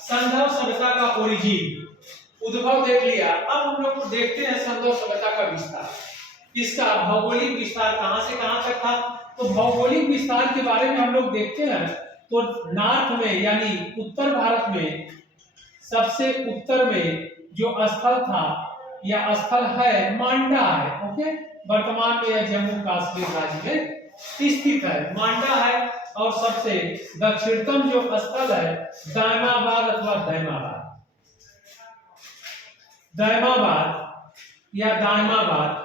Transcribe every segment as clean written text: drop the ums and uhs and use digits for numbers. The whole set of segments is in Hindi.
संधव सभ्यता का ओरिजिन, उद्भव देख लिया। अब हम लोग देखते हैं संधव सभ्यता का विस्तार। इसका भौगोलिक विस्तार कहां से कहां तक था। तो भौगोलिक विस्तार के बारे में हम लोग देखते हैं तो नॉर्थ में यानी उत्तर भारत में सबसे उत्तर में जो स्थल था या स्थल है मांडा है। ओके, वर्तमान में यह जम्मू कश्मीर राज्य में स्थित है, मांडा है। और सबसे दक्षिणतम जो स्थल है दायमाबाद अथवा दैमाबाद, दैमाबाद या दायमाबाद,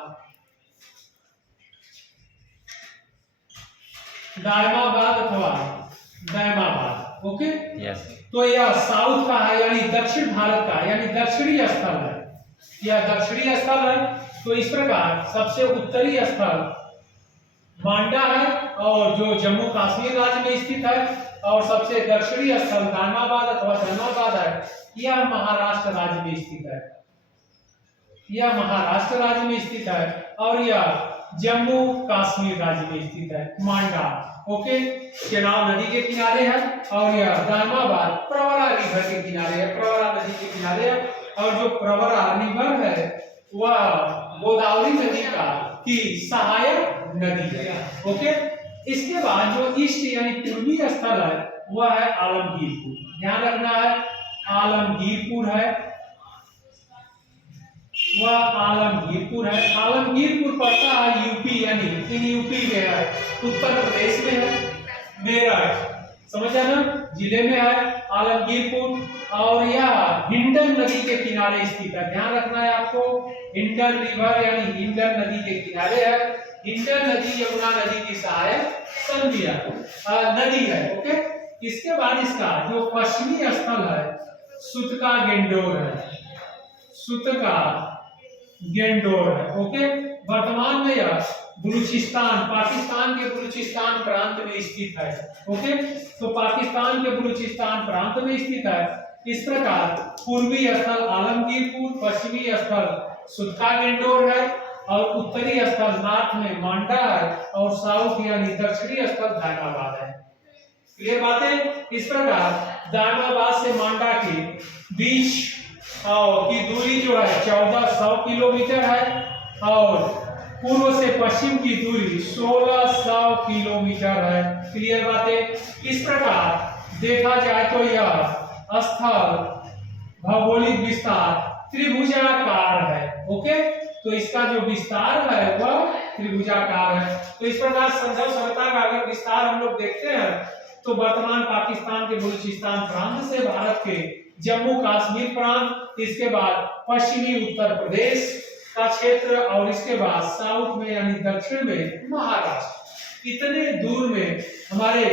दायमाबाद अथवा दैमाबाद। Okay, yes. तो यह साउथ का है यानी दक्षिण भारत का यानी दक्षिणी स्थल है, यह दक्षिणी स्थल है। तो इस प्रकार सबसे उत्तरी स्थल मांडा है और जो जम्मू कश्मीर राज्य में स्थित है, और सबसे दक्षिणी स्थल दायमाबाद अथवा दैमाबाद है, यह महाराष्ट्र राज्य में स्थित है, यह महाराष्ट्र राज्य में स्थित है। और यह जम्मू कश्मीर राज्य में स्थित है मांडा। ओके, चेनाब नदी के किनारे है और यह दायमाबाद प्रवरा रिवर के किनारे है, प्रवरा नदी के किनारे है। और जो प्रवरा रिवर है वह गोदावरी नदी का की सहायक नदी है। ओके, इसके बाद जो ईस्ट यानी पूर्वी स्थल है वह है आलमगीरपुर, ध्यान रखना है आलमगीरपुर है, वह आलमगीरपुर है। आलमगीरपुर पड़ता है यूपी यानी इन यूपी में है, उत्तर प्रदेश में है, मेरठ समझा ना जिले में है आलमगीरपुर। और यह हिंडन नदी के किनारे स्थित है, ध्यान रखना है आपको, हिंडन रिवर यानी हिंडन नदी के किनारे है। हिंडन नदी यमुना नदी की सहायक नदी है। ओके, इसके बाद इसका जो पश्चिमी स्थल है सुतका गेंडोर है, सुतका गेंडोर है। ओके, वर्तमान में यह बलूचिस्तान, पाकिस्तान के बलूचिस्तान प्रांत में स्थित है। ओके, तो पाकिस्तान के बलूचिस्तान प्रांत में स्थित है। इस प्रकार पूर्वी स्थल आलमगीरपुर, पश्चिमी स्थल सुतका गेंडोर है और उत्तरी स्थल नॉर्थ में मांडा है और साउथ यानी दक्षिणी स्थल दायमाबाद है। क्लियर बातें। इस प्रकार दायमाबाद से मांडा के बीच की दूरी जो है 1400 किलोमीटर है और पूर्व से पश्चिम की दूरी 1600 किलोमीटर है। क्लियर बातें। इस प्रकार देखा जाए तो यह स्थल भौगोलिक विस्तार त्रिभुजाकार है। ओके, तो इसका जो विस्तार है वह त्रिभुजाकार है। तो इस प्रकार संधव सभ्यता का अगर विस्तार हम लोग देखते हैं तो वर्तमान पाकिस्तान के बलूचिस्तान प्रांत से भारत के जम्मू कश्मीर प्रांत, इसके बाद पश्चिमी उत्तर प्रदेश का क्षेत्र और इसके बाद साउथ में यानी दक्षिण में महाराष्ट्र, इतने दूर में हमारे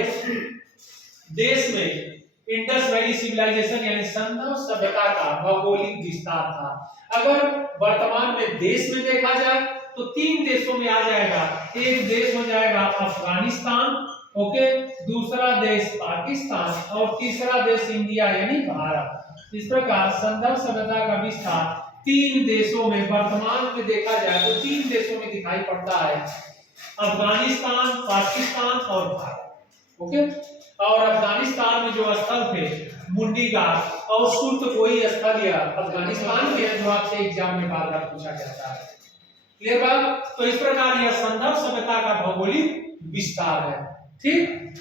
देश में इंडस वैली सिविलाइजेशन यानी संधव सभ्यता का भौगोलिक विस्तार था। अगर वर्तमान में देश में देखा जाए तो 3 देशों में आ जाएगा। एक देश हो जाएगा अफगानिस्तान, ओके, दूसरा देश पाकिस्तान और तीसरा देश इंडिया यानी भारत। इस प्रकार संधव सभ्यता का विस्तार 3 देशों में वर्तमान में देखा जाए तो 3 देशों में दिखाई पड़ता है, अफगानिस्तान, पाकिस्तान और भारत। ओके, और अफगानिस्तान में जो स्थल थे मुंडी घाट और सुर्तकोई स्थल या अफगानिस्तान के जो आपसे एग्जाम में बार बार पूछा जाता है। क्लियर बात। तो इस प्रकार यह संधव सभ्यता का भौगोलिक विस्तार है। ठीक।